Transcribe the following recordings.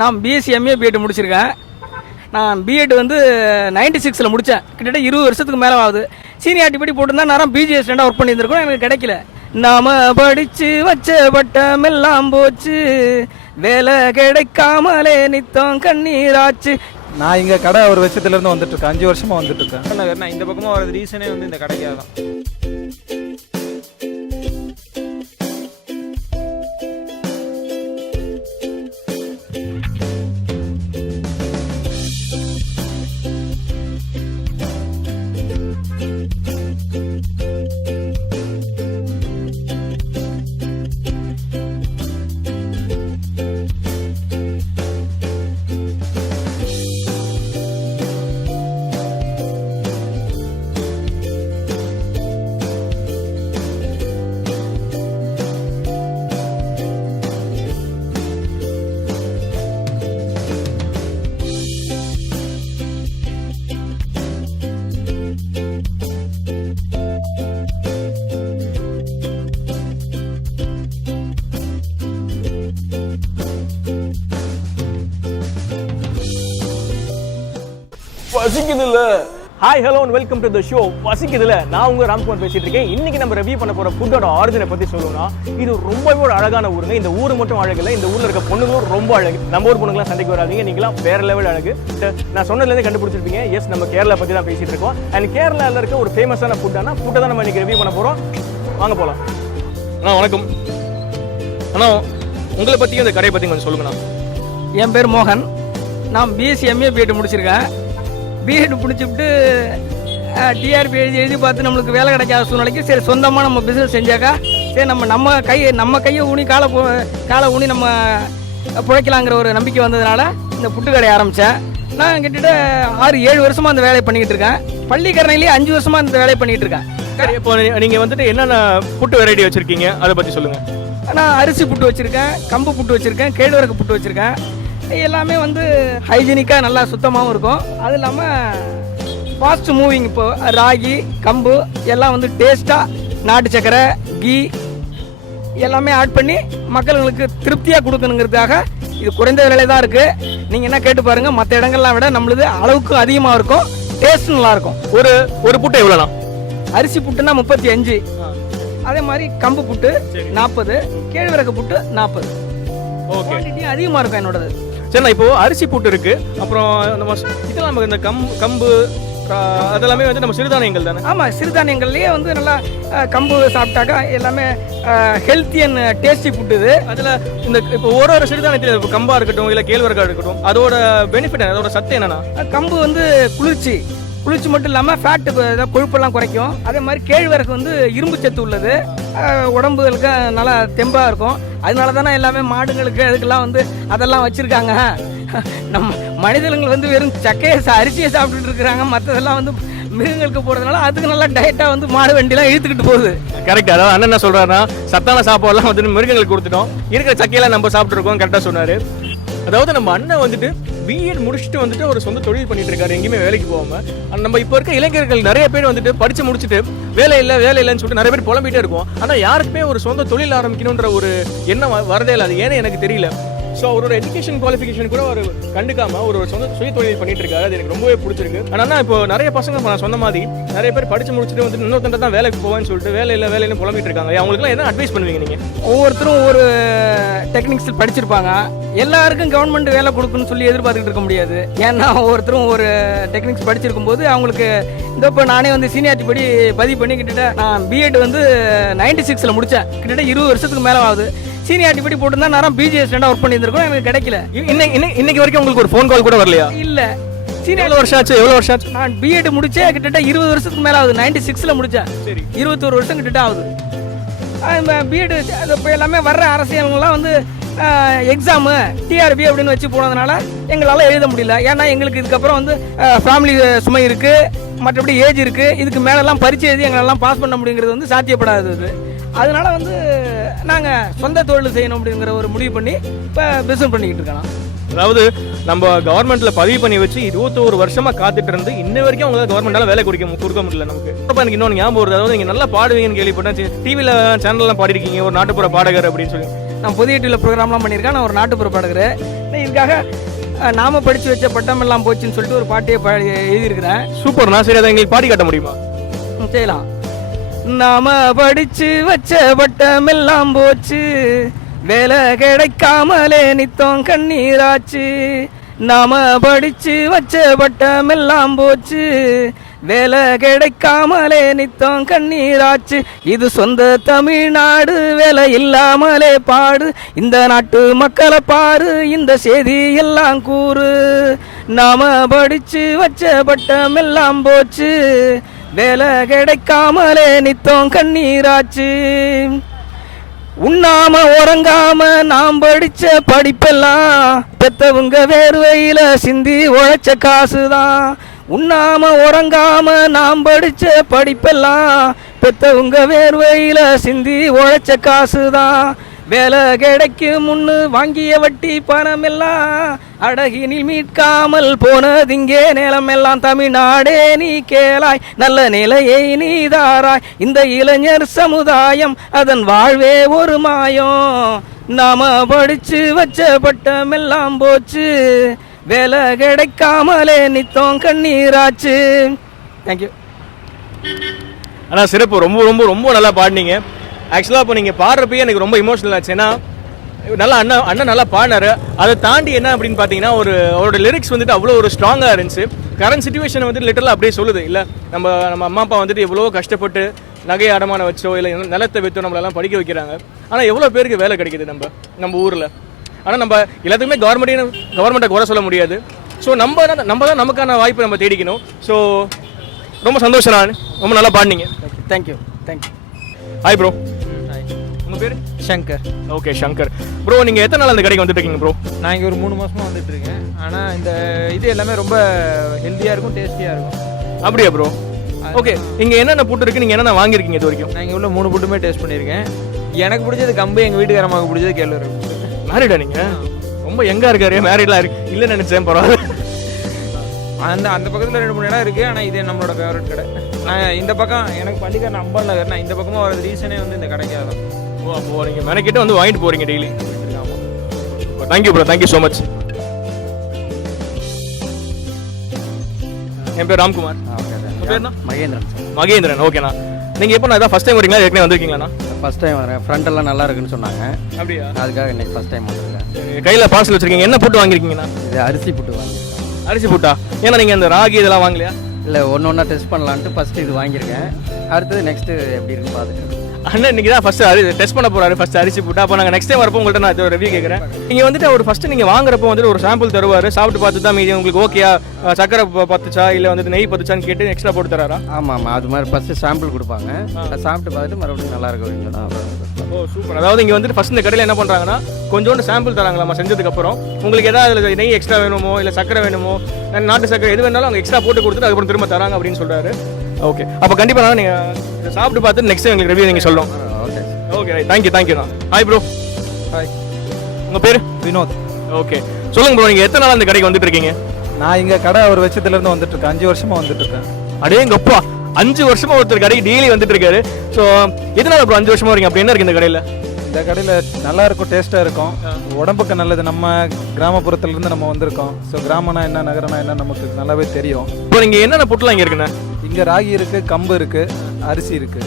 நான் BSc MA BEd முடிச்சிருக்கேன். நான் பிஎட் வந்து 96ல் முடித்தேன். கிட்டத்தட்ட 20 வருஷத்துக்கு மேலே ஆகுது. சீனியாரிட்டி படி போட்டிருந்தா நேரம் பிஜி ஸ்டூடெண்டாக ஒர்க் பண்ணியிருந்திருக்கோம். எனக்கு கிடைக்கல. நாம படித்து வச்ச பட்டமெல்லாம் போச்சு, வேலை கிடைக்காமலே நித்தம் கண்ணீராச்சு. நான் இங்கே கடை ஒரு வருஷத்துலேருந்து வந்துட்டுருக்கேன். 5 வருஷமாக வந்துட்டுருக்கேன். நான் இந்த பக்கமாக வரது ரீசனே வந்து இந்த கடைக்காக தான். பசிக்குதுல்ல. Hi hello and welcome to the show பசிக்குதுல. நான் உங்க ராம்குமார் பேசிட்டு இருக்கேன். இன்னைக்கு நம்ம ரிவ்யூ பண்ண போற ஃபுட்டோட ஆரிஜினை பத்தி சொல்லணும்னா, இது ரொம்பவே ஒரு அழகான ஊருங்க. இந்த ஊர் மட்டும் அழகு இல்லை, இந்த ஊர்ல இருக்க பொண்ணுங்களும் ரொம்ப அழகு. நம்ம ஊர் பொண்ணுங்களாம் சண்டைக்கு வராதீங்க, நீங்களாம் வேற லெவல் அழகு. நான் சொன்னதுலேருந்து கண்டுபிடிச்சிருப்பீங்க. எஸ், நம்ம கேரளா பத்தி தான் பேசிட்டு இருக்கோம். அண்ட் கேரளாவில் இருக்க ஒரு ஃபேமஸான ஃபுட்டான ஃபுட்டை தான் நம்ம இன்னைக்கு ரிவ்யூ பண்ண போறோம். வாங்க போலாம். அண்ணா வணக்கம். அண்ணா உங்களை பற்றியும் இந்த கடையை பற்றி கொஞ்சம் சொல்லுங்கண்ணா. என் பேர் மோகன். நான் பிஎஸ்சி எம்ஏ பிஎட் முடிச்சிருக்கேன். பிஎட் முடிச்சுவிட்டு டிஆர்பி எழுதி பார்த்து நம்மளுக்கு வேலை கிடைக்காத சூழ்நிலைக்கு சரி சொந்தமாக நம்ம பிஸ்னஸ் செஞ்சாக்கா சரி நம்ம கையை ஊனி காலை ஊனி நம்ம பிழைக்கலாங்கிற ஒரு நம்பிக்கை வந்ததுனால இந்த புட்டு கடையை ஆரம்பித்தேன். நான் கிட்டத்தட்ட 6-7 வருஷமாக அந்த வேலையை பண்ணிக்கிட்டு இருக்கேன். பள்ளிக்கரணையிலேயே 5 வருஷமாக இந்த வேலையை பண்ணிகிட்டு இருக்கேன். சரி, இப்போ நீங்கள் வந்துட்டு என்னென்ன புட்டு வெரைட்டி வச்சுருக்கீங்க அதை பற்றி சொல்லுங்கள். நான் அரிசி புட்டு வச்சுருக்கேன், கம்பு புட்டு வச்சுருக்கேன், கேழ்வரகு புட்டு வச்சுருக்கேன். எல்லாமே வந்து ஹைஜீனிக்காக நல்லா சுத்தமாகவும் இருக்கும். அது இல்லாமல் ஃபாஸ்ட் மூவிங். இப்போ ராகி கம்பு எல்லாம் வந்து டேஸ்ட்டாக நாட்டு சக்கரை கீ எல்லாமே ஆட் பண்ணி மக்களுங்களுக்கு திருப்தியாக கொடுக்கணுங்கிறதுக்காக இது குறைந்த விலையில தான் இருக்குது. நீங்கள் என்ன கேட்டு பாருங்கள், மற்ற இடங்கள்லாம் விட நம்மளுது அளவுக்கு அதிகமாக இருக்கும், டேஸ்ட் நல்லாயிருக்கும். ஒரு புட்டு எவ்வளோண்ணா? அரிசி புட்டுனா 35, அதே மாதிரி கம்பு புட்டு 40, கேழ்வரகு புட்டு 40. ஓகே, அதிகமாக இருக்கும் என்னோடது. சரிண்ணா. இப்போ அரிசி புட்டு இருக்கு, அப்புறம் நம்ம இதெல்லாம் நமக்கு இந்த கம்பு அதெல்லாமே வந்து நம்ம சிறுதானியங்கள் தானே? ஆமாம், சிறுதானியங்கள்லேயே வந்து நல்லா கம்பு சாப்பிட்டாக்கா எல்லாமே ஹெல்த்தி அண்ட் டேஸ்டி ஃபுட்டு இது. அதில் இந்த இப்போ ஒரு சிறுதானியத்தில் இப்போ கம்பாக இருக்கட்டும் இல்லை கேழ்வரகா இருக்கட்டும், அதோட பெனிஃபிட் அதோட சத்து என்னன்னா, கம்பு வந்து குளிர்ச்சி மட்டும் இல்லாமல் ஃபேட்டு கொழுப்பெல்லாம் குறைக்கும். அதே மாதிரி கேழ்வரகு வந்து இரும்பு சத்து உள்ளது, உடம்புகளுக்கு நல்லா தெம்பாக இருக்கும். அதனால தானே எல்லாமே மாடுங்களுக்கு அதுக்கெல்லாம் வந்து அதெல்லாம் வச்சுருக்காங்க. நம்ம மனிதர்கள் வந்து வெறும் சக்கையை அரிசியை சாப்பிட்டுட்டு இருக்கிறாங்க, மற்றதெல்லாம் வந்து மிருகங்களுக்கு போடுறதுனால அதுக்கு நல்லா டயட்டாக வந்து மாடு வண்டிலாம் இழுத்துக்கிட்டு போகுது. கரெக்ட். அதாவது அண்ணன் என்ன சொல்கிறாருன்னா, சத்தான சாப்பாடுலாம் வந்து மிருகங்களுக்கு கொடுத்துட்டோம், இருக்கிற சக்கையெல்லாம் நம்ம சாப்பிட்ருக்கோம். கரெக்டாக சொன்னார். அதாவது நம்ம அண்ணன் வந்துட்டு பிஎட் முடிச்சுட்டு வந்துட்டு ஒரு சொந்த தொழில் பண்ணிட்டு இருக்காரு, எங்கேயுமே வேலைக்கு போகாமல். நம்ம இப்போ இருக்க இளைஞர்கள் நிறைய பேர் வந்துட்டு படித்து முடிச்சுட்டு வேலை இல்லைன்னு சொல்லிட்டு நிறைய பேர் புலம்பிகிட்டே இருக்கும். ஆனால் யாருக்குமே ஒரு சொந்த தொழில் ஆரம்பிக்கணுன்ற ஒரு எண்ணம் வரதே இல்லை. அது ஏன்னு எனக்கு தெரியல. ஸோ அவரோட எஜுகேஷன் குவாலிஃபிகேஷன் கூட ஒரு கண்டுக்காம ஒரு சொந்த சுய தொழில் பண்ணிட்டு இருக்காரு. அது எனக்கு ரொம்பவே பிடிச்சிருக்கு. ஆனால் இப்போ நிறைய பசங்க நான் சொன்ன மாதிரி நிறைய பேர் படிச்சு முடிச்சுட்டு வந்து இன்னொருத்தண்ட தான் வேலைக்கு போவேன்னு சொல்லிட்டு வேலைன்னு புலம்பிட்டு இருக்காங்க. அவங்களுக்குலாம் என்ன அட்வைஸ் பண்ணுவீங்க நீங்கள்? ஒவ்வொருத்தரும் ஒரு டெக்னிக்ஸ் படிச்சிருப்பாங்க. எல்லாருக்கும் கவர்மெண்ட் வேலை கொடுக்குன்னு சொல்லி எதிர்பார்த்துக்கிட்டு இருக்க முடியாது. ஏன்னா ஒவ்வொருத்தரும் ஒரு டெக்னிக்ஸ் படிச்சிருக்கும் போது அவங்களுக்கு இப்போ நானே வந்து சீனியாரிட்டி படி பதிவு பண்ணி கிட்டத்தட்ட நான் பிஎட் வந்து 96ல் முடித்தேன். கிட்டத்தட்ட 20 வருஷத்துக்கு மேலே ஆகுது. சீனியாரிட்டி படி போட்டிருந்தா நேரம் பிஜி ஸ்டூடெண்டாக ஒர்க் பண்ணியிருந்திருக்கோம். எனக்கு கிடைக்கல. இன்னைக்கு வரைக்கும் உங்களுக்கு ஒரு ஃபோன் கால் கூட வரலையா? இல்லை. எவ்வளோ வருஷம் ஆச்சு? நான் பிஎட் முடிச்சேன் கிட்டத்தட்ட 20 வருஷத்துக்கு மேலே ஆகுது. 96ல் முடித்தேன். சரி, 21 வருஷம் கிட்டத்தட்ட ஆகுது. பிஎட் இப்போ எல்லாமே வர்ற அரசியல்லாம் வந்து எக்ஸாமு டிஆர்பி அப்படின்னு வச்சு போனதுனால எங்களால் எழுத முடியல. ஏன்னா எங்களுக்கு இதுக்கப்புறம் வந்து ஃபேமிலி சுமை இருக்குது, மற்றபடி ஏஜ் இருக்குது. இதுக்கு மேலெல்லாம் பரீட்சை எழுதி எங்களெல்லாம் பாஸ் பண்ண முடியுங்கிறது வந்து சாத்தியப்படாதது. அதனால வந்து நாங்கள் சொந்த தொழில் செய்யணும் அப்படிங்கிற ஒரு முடிவு பண்ணி இப்போ பிஸ்னஸ் பண்ணிக்கிட்டு இருக்கோம். அதாவது நம்ம கவர்மெண்ட்ல பதிவு பண்ணி வச்சு 21 வருஷமா காத்துட்டு இருந்து இன்ன வரைக்கும் அவங்களால கவர்மெண்டால வேலை கொடுக்க முடியல நமக்கு. அப்போ எனக்கு இன்னொன்று ஞாபகம் வருது. அதாவது நீங்கள் நல்லா பாடுவீங்கன்னு கேள்விப்பட்டேன். டிவியில் சேனல்லாம் பாடிருக்கீங்க, ஒரு நாட்டுப்புற பாடகர் அப்படின்னு சொல்லி. நான் புதிய டிவியில் ப்ரோக்ராம்லாம் பண்ணியிருக்கேன். நான் ஒரு நாட்டுப்புற பாடகர். சொல்லியிருக்காக நாம படிச்சு வச்ச பட்டம் எல்லாம் போச்சுன்னு சொல்லிட்டு ஒரு பாட்டியை எழுதியிருக்கிறேன். சூப்பர்ண்ணா. சரி, அதை எங்களுக்கு பாடி காட்ட முடியுமா? செய்யலாம். நாம படிச்சு வச்ச பட்டம் எல்லாம் போச்சு, வேலை கிடைக்காமலே நித்தம் கண்ணீராச்சு. நாம படிச்சு வச்ச பட்டம் எல்லாம் போச்சு, வேலை கிடைக்காமலே நித்தம் கண்ணீராச்சு. இது சொந்த தமிழ்நாடு, வேலை இல்லாமலே பாடு. இந்த நாட்டு மக்களை பாரு, இந்த செய்தி எல்லாம் கூறு. நாம படிச்சு வச்ச பட்டம் எல்லாம் போச்சு, வேலை கிடைக்காமலே நித்தம் கண்ணீராச்சு. உண்ணாம உறங்காம நாம் படிச்ச படிப்பெல்லாம் பெத்தவங்க வேர்வையில சிந்தி உழைச்ச காசுதான். உண்ணாம உறங்காம நாம் படிச்ச படிப்பெல்லாம் பெத்தவங்க வேர்வையில சிந்தி உழைச்ச காசுதான். வேலை கிடைக்கு முன்னு வாங்கிய வட்டி பணம் எல்லாம் அடகினில் மீட்காமல் போனதிங்கே நிலமெல்லாம். தமிழ்நாடே நீ கேளாய், நல்ல நிலையை நீ தாராய். இந்த இளைஞர் சமுதாயம் அதன் வாழ்வே ஒரு மாயம். நாம படிச்சு வச்ச பட்டம் எல்லாம் போச்சு, வேலை கிடைக்காமலே நித்தம் கண்ணீராச்சு. தேங்க்யூ. ஆனால் சிறப்பு, ரொம்ப ரொம்ப ரொம்ப நல்லா பாடினீங்க. ஆக்சுவலாக இப்போ நீங்கள் பாடுறப்பயே எனக்கு ரொம்ப இமோஷனல் ஆச்சு. ஏன்னா நல்லா அண்ணன் நல்லா பாடினாரு. அதை தாண்டி என்ன அப்படின்னு பார்த்தீங்கன்னா அவரோட லிரிக்ஸ் வந்துட்டு அவ்வளோ ஒரு ஸ்ட்ராங்காக இருந்துச்சு. கரண்ட் சுச்சுவேஷனை வந்துட்டு லிட்டரலாக அப்படியே சொல்லுது. இல்லை நம்ம அம்மா அப்பா வந்துட்டு எவ்வளோ கஷ்டப்பட்டு நகையை அடமானம் வச்சோ இல்லை நிலத்தை வைத்தோ நம்மளெல்லாம் படிக்க வைக்கிறாங்க. ஆனால் எவ்வளோ பேருக்கு வேலை கிடைக்குது நம்ம ஊரில். ஆனால் நம்ம எல்லாத்துக்குமே கவர்மெண்ட்டை குறை சொல்ல முடியாது. ஸோ நம்ம தான் நமக்கான வாய்ப்பை நம்ம தேடிக்கணும். ஸோ ரொம்ப சந்தோஷம். நான் ரொம்ப நல்லா பாடினீங்க. தேங்க்யூ. தேங்க்யூ. Hi bro. உங்கள் பேர்? சங்கர். ஓகே சங்கர். ப்ரோ நீங்கள் எத்தனை நாள் அந்த கடைக்கு வந்துட்டு இருக்கீங்க ப்ரோ? நான் இங்கே ஒரு 3 மாதமாக வந்துட்டு இருக்கேன். ஆனால் இந்த இது எல்லாமே ரொம்ப ஹெல்த்தியாக இருக்கும், டேஸ்டியாக இருக்கும். அப்படியா ப்ரோ? ஓகே. இங்கே என்னென்ன புட்டு இருக்குது, நீங்கள் என்னென்ன வாங்கியிருக்கீங்க இது வரைக்கும்? நான் இங்கே உள்ள 3 புட்டுமே டேஸ்ட் பண்ணியிருக்கேன். எனக்கு பிடிச்சது கம்பு, எங்கள் வீட்டுக்காரமாக பிடிச்சது கேழ்வரகு. மேரிடா நீங்கள்? ரொம்ப எங்கே இருக்காரு? மேரிடெலாம் இருக்கு இல்லைன்னு நினச்சேன். பரவாயில்ல. அந்த பக்கத்தில் 2-3 இடம் இருக்குது. ஆனால் இது நம்மளோட ஃபேவரட் கடை. நான் இந்த பக்கம் எனக்கு பள்ளிக்காரன் அம்பாள் நகர், நான் இந்த பக்கமாக வரது ரீசனே வந்து இந்த கடைக்காக தான். ஓ, அப்போ நீங்கள் மெனக்கிட்ட வந்து வாங்கிட்டு போகிறீங்க daily. Thank you bro. Thank you so much. என் பேர் ராம்குமார். உங்கள் பேர்? மகேந்திரன். மகேந்திரன். ஓகேண்ணா. நீங்கள் எப்போ நான் ஃபஸ்ட் டைம் வரீங்களா, ஏற்கனவே வந்திருக்கீங்களாண்ணா? ஃபஸ்ட் டைம் வரேன். ஃப்ரெண்ட் எல்லாம் நல்லா இருக்குன்னு சொன்னாங்க. அப்படியா? அதுக்காக இன்னைக்கு ஃபஸ்ட் டைம் வந்திருக்கேன். கையில் பார்சல் வச்சுருக்கீங்க. என்ன புட்டு வாங்கியிருக்கீங்கண்ணா? இது அரிசி புட்டு வாங்கியிருக்கேன். அரிசி புட்டா? ஏன்னா நீங்கள் அந்த ராகி இதெல்லாம் வாங்கலையா? இல்லை, ஒன்று டெஸ்ட் பண்ணலான்ட்டு ஃபஸ்ட்டு இது வாங்கியிருக்கேன். அடுத்தது நெக்ஸ்ட்டு எப்படி இருக்குன்னு பார்த்துட்டு. அண்ணன் இன்னைக்கு தான் ஃபஸ்ட்டு டெஸ்ட் பண்ண போகிறாரு ஃபஸ்ட்டு அரிசி புட்டா. அப்போ நாங்கள் நெக்ஸ்ட் டைம் வரப்போ உங்கள்கிட்ட நான் இது ரிவ்யூ கேட்குறேன். நீங்கள் வந்துட்டு அவர் ஃபஸ்ட்டு நீங்கள் வாங்குறப்போ வந்துட்டு ஒரு சாம்பிள் தருவார். சாப்பிட்டு பார்த்து தான் மீதி உங்களுக்கு ஓகேயா, சக்கரை பத்துச்சா இல்லை வந்துட்டு நெய் பத்துச்சான்னு கேட்டு எக்ஸ்ட்ரா போட்டு தராரா? ஆமாம், அது மாதிரி ஃபஸ்ட்டு சாம்பிள் கொடுப்பாங்க. சாப்பிட்டு பார்த்துட்டு மறுபடியும் நல்லா இருக்கும் அப்படின்னு சொன்னால். ஓ சூப்பர். அதாவது இங்கே வந்துட்டு ஃபஸ்ட் இந்த கடையில் என்ன பண்ணுறாங்கன்னா கொஞ்சோண்டு சாம்பிள் தராங்களாமா செஞ்சதுக்கப்புறம். உங்களுக்கு ஏதாவது நெய் எக்ஸ்ட்ரா வேணுமோ இல்லை சக்கரை வேணுமோ, நாட்டு சக்கரை எது வேணாலும் அவங்க எக்ஸ்ட்ரா போட்டு கொடுத்துட்டு அதுக்கப்புறம் திரும்ப தராங்க அப்படின்னு சொல்கிறாரு. ஓகே, அப்போ கண்டிப்பாக நீங்கள் சாப்பிட்டு பார்த்துட்டு நெக்ஸ்ட் எங்களுக்கு ரிவ்யூ நீங்கள் சொல்லணும். ஓகே, தேங்க்யூண்ணா. Hi bro. ஹாய். உங்கள் பேர்? வினோத். ஓகே, சொல்லுங்கள் ப்ரோ. நீங்கள் எத்தனை நாள் அந்த கடைக்கு வந்துட்டு இருக்கீங்க? நான் இங்கே கடை அவர் வச்சதுலேருந்து வந்துட்டு இருக்கேன். 5 வருஷமாக வந்துட்டு இருக்கேன். அடேங்கப்பா, 5 வருஷமா ஒருத்தர் கடைக்கு டெய்லி வந்துட்டு இருக்காரு. ஸோ எதனால ப்ரோ 5 வருஷமா வரீங்க? அப்படி என்ன இருக்கு இந்த கடையில்? இந்த கடையில் நல்லா இருக்கும், டேஸ்ட்டாக இருக்கும், உடம்புக்கு நல்லது. நம்ம கிராமப்புறத்துலேருந்து நம்ம வந்திருக்கோம். ஸோ கிராமம்னா என்ன, நகரம்னா என்ன நமக்கு நல்லாவே தெரியும். இப்போ நீங்கள் என்னென்ன புட்டுலாம் இங்கே இருக்குண்ணா? இங்கே ராகி இருக்குது, கம்பு இருக்குது, அரிசி இருக்குது.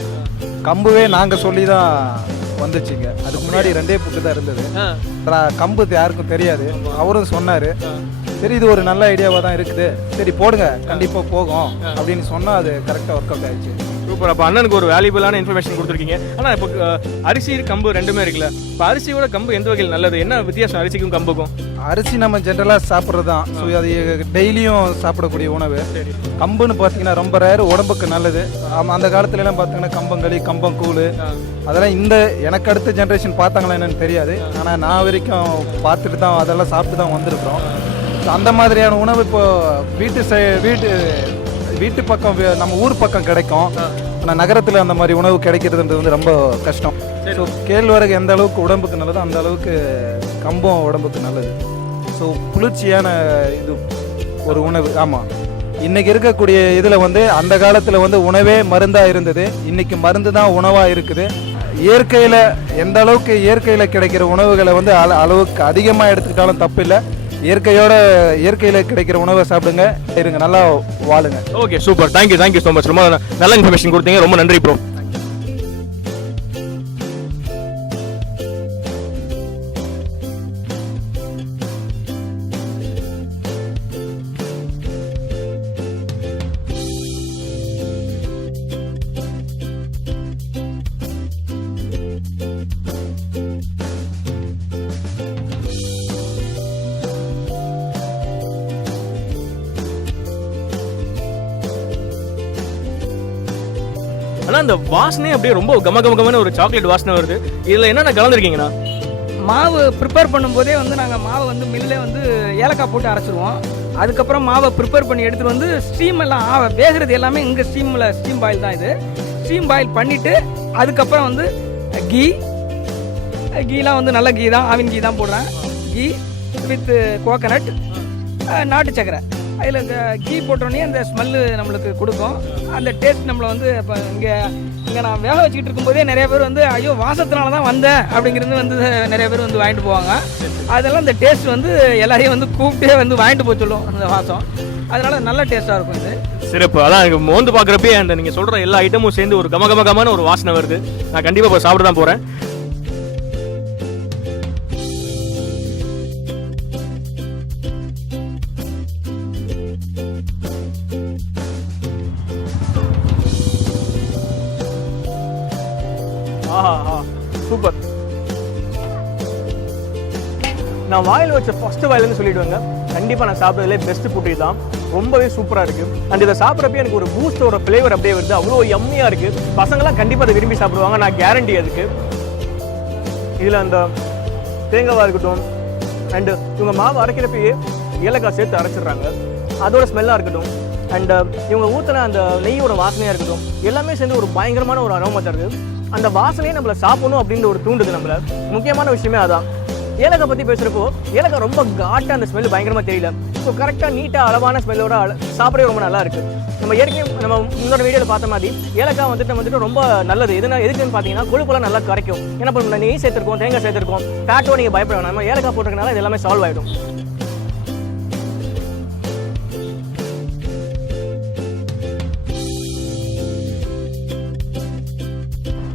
கம்புவே நாங்கள் சொல்லி தான் வந்துச்சுங்க. அதுக்கு முன்னாடி 2 புட்டு தான் இருந்தது. கம்பு யாருக்கும் தெரியாது. அவரும் சொன்னார், சரி இது ஒரு நல்ல ஐடியாவாக தான் இருக்குது, சரி போடுங்க கண்டிப்பாக போகும் அப்படின்னு சொன்னால் அது கரெக்டாக ஒர்க் அவுட் ஆயிடுச்சு. சூப்பர். அப்போ அண்ணனுக்கு ஒரு வேல்யூபிளான இன்ஃபர்மேஷன் கொடுத்துருக்கீங்க. ஆனால் இப்போ அரிசி கம்பு ரெண்டுமே இருக்குல்ல, இப்போ அரிசியோட கம்பு எந்த வகையில் நல்லது? என்ன வித்தியாசம் அரிசிக்கும் கம்புக்கும்? அரிசி நம்ம ஜென்ரலாக சாப்பிட்றது தான். ஸோ அது டெய்லியும் சாப்பிடக்கூடிய உணவு. கம்புன்னு பார்த்தீங்கன்னா ரொம்ப ரேர், உடம்புக்கு நல்லது. அந்த காலத்துலலாம் பார்த்தீங்கன்னா கம்பங்களி, கம்பங்கூழ் அதெல்லாம் இந்த எனக்கு அடுத்த ஜென்ரேஷன் பார்த்தாங்களா என்னன்னு தெரியாது. ஆனால் நான் வரைக்கும் பார்த்துட்டு தான் அதெல்லாம் சாப்பிட்டு தான் வந்திருக்கிறோம். அந்த மாதிரியான உணவு இப்போ வீட்டு பக்கம் நம்ம ஊர் பக்கம் கிடைக்கும். ஆனால் நகரத்தில் அந்த மாதிரி உணவு கிடைக்கிறதுன்றது வந்து ரொம்ப கஷ்டம். ஸோ கேழ்வரகு எந்த அளவுக்கு உடம்புக்கு நல்லதோ அந்த அளவுக்கு கம்பம் உடம்புக்கு நல்லது. ஸோ குளிர்ச்சியான இது ஒரு உணவு. ஆமாம், இன்றைக்கி இருக்கக்கூடிய இதில் வந்து அந்த காலத்தில் வந்து உணவே மருந்தாக இருந்தது. இன்றைக்கி மருந்து தான் உணவாக இருக்குது. இயற்கையில் எந்த அளவுக்கு இயற்கையில் கிடைக்கிற உணவுகளை வந்து அளவுக்கு அதிகமாக எடுத்துக்கிட்டாலும் தப்பு இல்லை. இயற்கையில் கிடைக்கிற உணவை சாப்பிடுங்க, இருங்க, நல்லா வாழுங்க. Okay, super. Thank you so much. ரொம்ப நல்ல இன்ஃபர்மேஷன் கொடுத்தீங்க. ரொம்ப நன்றி ப்ரோ. ஆனால் அந்த வாசனையே அப்படியே ரொம்ப கமகமகமான ஒரு சாக்லேட் வாசனை வருது. இதில் என்னென்ன கலந்துருக்கீங்கண்ணா? மாவு ப்ரிப்பேர் பண்ணும்போதே வந்து நாங்கள் மாவை வந்து மில்லே வந்து ஏலக்காய் போட்டு அரைச்சிருவோம். அதுக்கப்புறம் மாவை ப்ரிப்பேர் பண்ணி எடுத்துகிட்டு வந்து ஸ்டீம் எல்லாம் வேகிறது எல்லாமே இங்கே ஸ்டீம் பாயில் தான். இது ஸ்டீம் பாயில் பண்ணிவிட்டு அதுக்கப்புறம் வந்து கீலாம் வந்து நல்ல கீ தான், ஆவின் கீ தான் போடுறேன். கீ வித் கோகனட், நாட்டு சக்கரை. அதில் கீ போட்டோடனே அந்த ஸ்மெல்லு நம்மளுக்கு கொடுக்கும். அந்த டேஸ்ட் நம்மளை வந்து இப்போ இங்கே நான் வேக வச்சுக்கிட்டு இருக்கும்போதே நிறைய பேர் வந்து ஐயோ வாசத்தினால தான் வந்தேன் அப்படிங்கிறது வந்து நிறைய பேர் வந்து வாங்கிட்டு போவாங்க. அதெல்லாம் இந்த டேஸ்ட் வந்து எல்லாரையும் வந்து கூப்பிட்டே வந்து வாங்கிட்டு போக சொல்லும் அந்த வாசம். அதனால நல்ல டேஸ்ட்டாக இருக்கும் இது. சிறப்பு. அதான் எனக்கு மோந்து பார்க்குறப்பே அந்த நீங்கள் சொல்கிற எல்லா ஐட்டமும் சேர்ந்து ஒரு கமகமகமான ஒரு வாசனை வருது. நான் கண்டிப்பாக இப்போ சாப்பிட தான் போகிறேன். சூப்பர். நான் வாயில் வச்ச ஃபர்ஸ்ட் வாயில்னு சொல்லிடுவேங்க. கண்டிப்பாக நான் சாப்பிட்றதுலே பெஸ்ட் ஃபுட்டு தான். ரொம்பவே சூப்பராக இருக்குது. அண்ட் இதை சாப்பிட்றப்ப எனக்கு ஒரு பூஸ்டோட ஃப்ளேவர் அப்படியே வருது. அவ்வளோ யம்மியாக இருக்குது. பசங்களாம் கண்டிப்பாக அதை விரும்பி சாப்பிடுவாங்க, நான் கேரண்டி அதுக்கு. இதில் அந்த தேங்காவாக இருக்கட்டும், அண்டு இவங்க மாவு அரைக்கிறப்பயே ஏலக்காய் சேர்த்து அரைச்சிடுறாங்க, அதோட ஸ்மெல்லாக இருக்கட்டும், அண்ட் இவங்க ஊற்றின அந்த நெய்யோட வாசனையாக இருக்கட்டும், எல்லாமே சேர்ந்து ஒரு பயங்கரமான ஒரு அரோமாத்தான் இருக்குது. அந்த வாசனையே நம்மளை சாப்பிடணும் அப்படின்ற ஒரு தூண்டுது நம்மளை. முக்கியமான விஷயமே அதான். ஏலக்காய் பற்றி பேசுகிறப்போ ஏலக்காய் ரொம்ப காட்டாக அந்த ஸ்மெல் பயங்கரமாக தெரியல. ஸோ கரெக்டாக நீட்டாக அளவான ஸ்மெல்லோட சாப்பிடவே ரொம்ப நல்லா இருக்குது. நம்ம நம்ம முன்னோட வீடியோவில் பார்த்த மாதிரி ஏலக்காய் வந்துட்டு ரொம்ப நல்லது. எதுக்குன்னு பார்த்தீங்கன்னா கொழுப்பெல்லாம் நல்லா கரைக்கும். ஏன்னா இப்போ நெய் சேர்த்துருக்கோம், தேங்காய் சேர்த்துருக்கோம், ஃபேட்டோ நீங்கள் பயப்பட வேணாம். நம்ம ஏலக்காய் போட்டிருக்கனால இது எல்லாமே சால்வ் ஆகிடும்.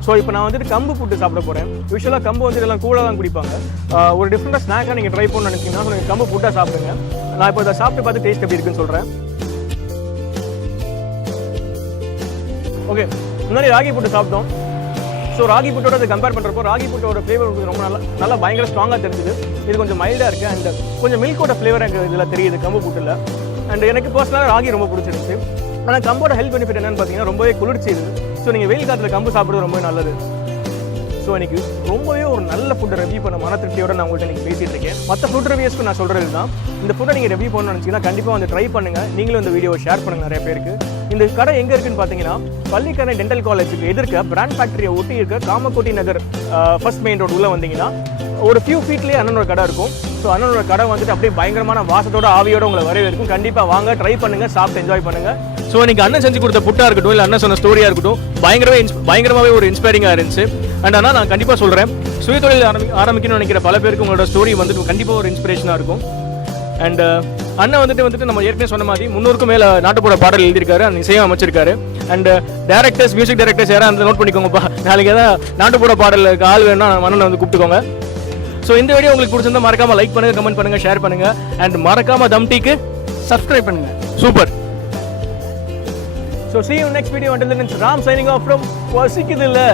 ஸோ இப்போ நான் வந்துட்டு கம்பு புட்டு சாப்பிட போகிறேன். யூஸ்வலாக கம்பு வந்துட்டு எல்லாம் கூலாக தான் குடிப்பாங்க. ஒரு டிஃப்ரெண்டாக ஸ்நாக்காக நீங்கள் ட்ரை பண்ணணும்னு நினச்சிங்கன்னா நீங்கள் கம்பு புட்டாக சாப்பிடுங்க. நான் இப்போ இதை சாப்பிட்டு பார்த்து டேஸ்ட் எப்படி இருக்குன்னு சொல்கிறேன். ஓகே, முன்னாடி ராகி புட்டு சாப்பிட்டோம். ஸோ ராகி புட்டோட அதை கம்பேர் பண்ணுறப்போ ராகி புட்டோட ஃப்ளேவர் ரொம்ப நல்லா பயங்கர ஸ்ட்ராங்காக தெரிஞ்சுது. இது கொஞ்சம் மைல்டாக இருக்குது அண்ட் கொஞ்சம் மில்கோட ஃப்ளேவர் எனக்கு இதில் தெரியுது கம்பு புட்டில். அண்ட் எனக்கு பர்சனலாக ராகி ரொம்ப பிடிச்சிருந்துச்சு. ஆனால் கம்போட ஹெல்த் பெனிஃபிட் என்னென்னு பார்த்தீங்கன்னா ரொம்பவே குளிர்ச்சி இருக்குது. ஸோ நீங்கள் வெயில் காலத்தில் கம்பு சாப்பிட்றது ரொம்ப நல்லது. ஸோ எனக்கு ரொம்பவே ஒரு நல்ல ஃபுட்டை ரிவ்யூ பண்ண மன திருப்தியோட நான் உங்கள்கிட்ட நீங்கள் பேசிகிட்டு இருக்கேன். மற்ற ஃபுட் ரிவ்யூஸ்க்கு நான் சொல்கிறது தான், இந்த ஃபுட்டை நீங்கள் ரிவ்யூ பண்ணணும்னு நினச்சிங்கன்னா கண்டிப்பாக வந்து ட்ரை பண்ணுங்கள். நீங்களும் இந்த வீடியோவை ஷேர் பண்ணுங்கள் நிறைய பேருக்கு. இந்த கடை எங்கே இருக்குன்னு பார்த்தீங்கன்னா பள்ளிக்கரணை டென்டல் காலேஜுக்கு எதிர்க்க பிராண்ட் ஃபேக்டரியை ஒட்டி இருக்க காமக்கோட்டி நகர் ஃபர்ஸ்ட் மெயின் ரோடு உள்ளே வந்தீங்கன்னா ஒரு ஃபியூ ஃபீட்லேயே அண்ணனோட கடை இருக்கும். ஸோ அண்ணனோட கடை வந்துட்டு அப்படியே பயங்கரமான வாசத்தோட ஆவியோட உங்களை வரவேற்கும். கண்டிப்பாக வாங்க, ட்ரை பண்ணுங்கள், சாப்பிட்டு என்ஜாய் பண்ணுங்கள். ஸோ இன்னைக்கு அண்ணன் செஞ்சு கொடுத்த புட்டாக இருக்கட்டும், இல்லை அண்ணன் சொன்ன ஸ்டோரியாக இருக்கட்டும், பயங்கரமாகவே ஒரு இன்ஸ்பைரிங்காக இருந்துச்சு. அண்ட் ஆனால் நான் கண்டிப்பாக சொல்கிறேன், சுயதொழில் ஆரம்பிக்கணும்னு நினைக்கிற பல பேருக்கு உங்களோட ஸ்டோரி வந்துட்டு கண்டிப்பாக ஒரு இன்ஸ்பிரேஷனாக இருக்கும். அண்ட் அண்ணன் வந்துட்டு நம்ம ஏற்கனவே சொன்ன மாதிரி 300க்கும் மேலே நாட்டுப்புற பாடல் எழுதியிருக்காரு, அந்த இசையும் அமைச்சிருக்காரு. அண்ட் மியூசிக் டைரக்டர்ஸ் யாராவது அந்த நோட் பண்ணிக்கோங்கப்பா. நாளைக்கு ஏதாவது நாட்டுப்புற பாடலுக்கு ஆள் வேணும்னா அண்ணனை வந்து கூப்பிட்டுக்கோங்க. ஸோ இந்த வீடியோ உங்களுக்கு பிடிச்சிருந்தா மறக்காம லைக் பண்ணுங்க, கமெண்ட் பண்ணுங்க, ஷேர் பண்ணுங்க. அண்ட் மறக்காம தம் டீக்கு சப்ஸ்கிரைப் பண்ணுங்க. Super. So see you next video. Until then, it's Ram signing off from Vasikidilla.